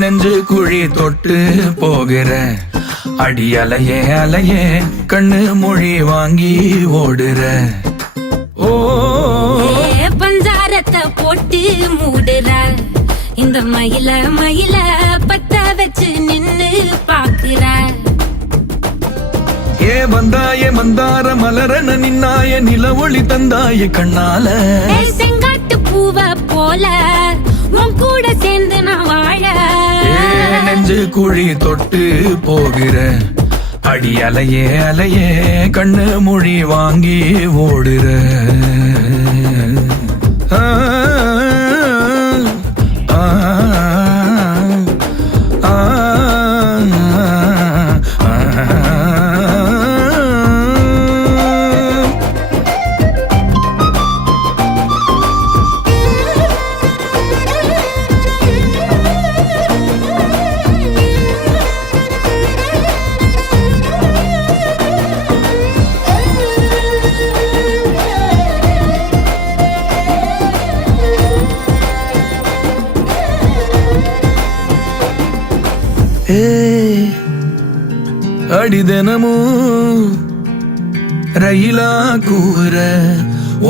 நெஞ்சு குழி தொட்டு போகிற அடி அலையே அலையே கண்ணு மொழி வாங்கி ஓடுற. ஓ பஞ்சாரத்தை போட்டு மூடுற இந்த மயில மயில பத்த வச்சு நின்னு பாக்குற. ஏ வந்தாய மந்தார மலரன நின்னாய நில ஒளி தந்தாய கண்ணால. செங்காட்டு பூவ போல உன் கூட சேர்ந்து நான் வாழ. நெஞ்சு குழி தொட்டு போகிற அடி அலையே அலையே கண்ணு மொழி வாங்கி ஓடுற. அடி தினமும் ரயிலா கூற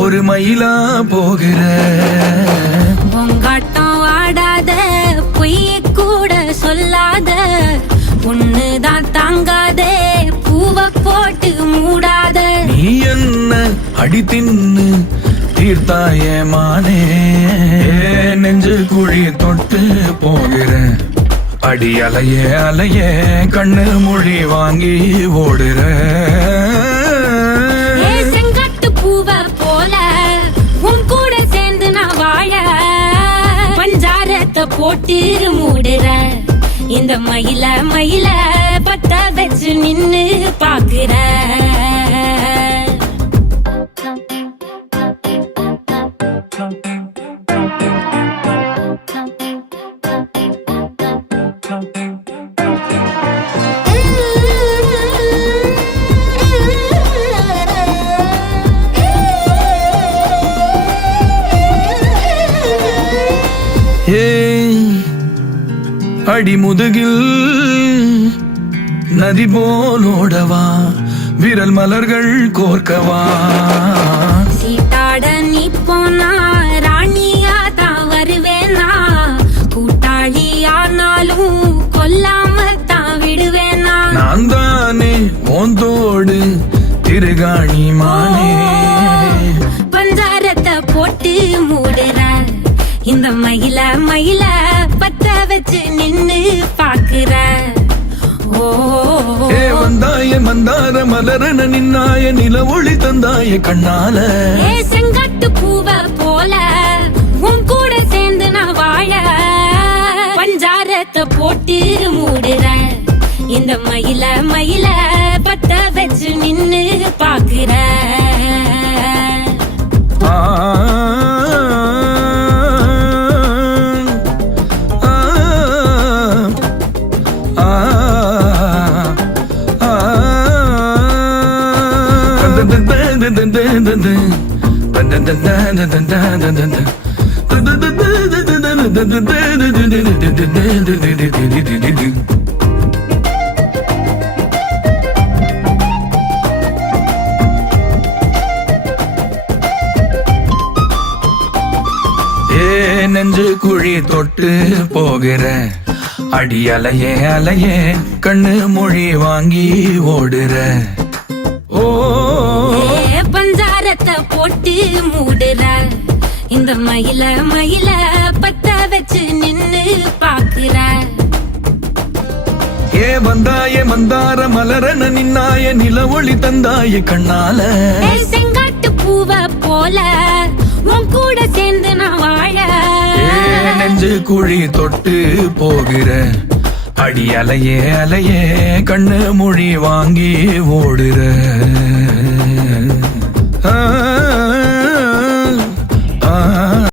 ஒரு மயிலா போகிற. பொங்காட்டம் ஆடாத பொய்ய கூட சொல்லாத பொண்ணுதான் தாங்காதே பூவ போட்டு மூடாத. நீ என்ன அடி தின்னு தீர்த்தாய மானே நெஞ்சு குழி தொட்டு போகிற அடி அலையே அலையே கண்ணு மொழி வாங்கி ஓடுற. செங்கட்டு பூவ போல உன் கூட சேர்ந்து நான் வாழ. பஞ்சாரத்தை போட்டு மூடுற இந்த மயில மயில பத்த வச்சு நின்னு பாக்குற. அடி முதுகில் நதி போலோடவா விரல் மலர்கள் கோர்க்கவா. சீட்டாட நீ போனா ராணியா தான் வருவேனா. கூட்டாளியானாலும் கொல்லாம தான் விடுவேனா. நான் தானே ஓந்தோடு திருகாணி மானே. பஞ்சாரத்தை போட்டு மூடுற இந்த மயில மயில பத்த வச்சு நின்னு பாக்குற. ஓ வந்தாய மந்தார மலரன நின்னாய நில ஒளி தந்தாய கண்ணால. செங்கட்டு பூவ போல உன் கூட சேர்ந்து நான் வாழ. பஞ்சாரத்தை போட்டு மூடுற இந்த மயில மயில பத்த வச்சு நின்னு பாக்குற. நெஞ்சு குழி தொட்டு போகிற அடி அலையே அலையே கண்ணு மொழி வாங்கி ஓடுற. ஓ பஞ்சாரத்தை போட்டு மூடுற இந்த மயில மயில பத்த வச்சு நின்னு பாக்குற. ஏ வந்தாய மந்தார மலரன நின்னாய நில ஒளி தந்தாய கண்ணால. செங்காட்டு பூவ போல உன் கூட சேர்ந்து நான் வாழ. நெஞ்சு குழி தொட்டு போகிற அடி அலையே அலையே கண்ணு மொழி வாங்கி ஓடுற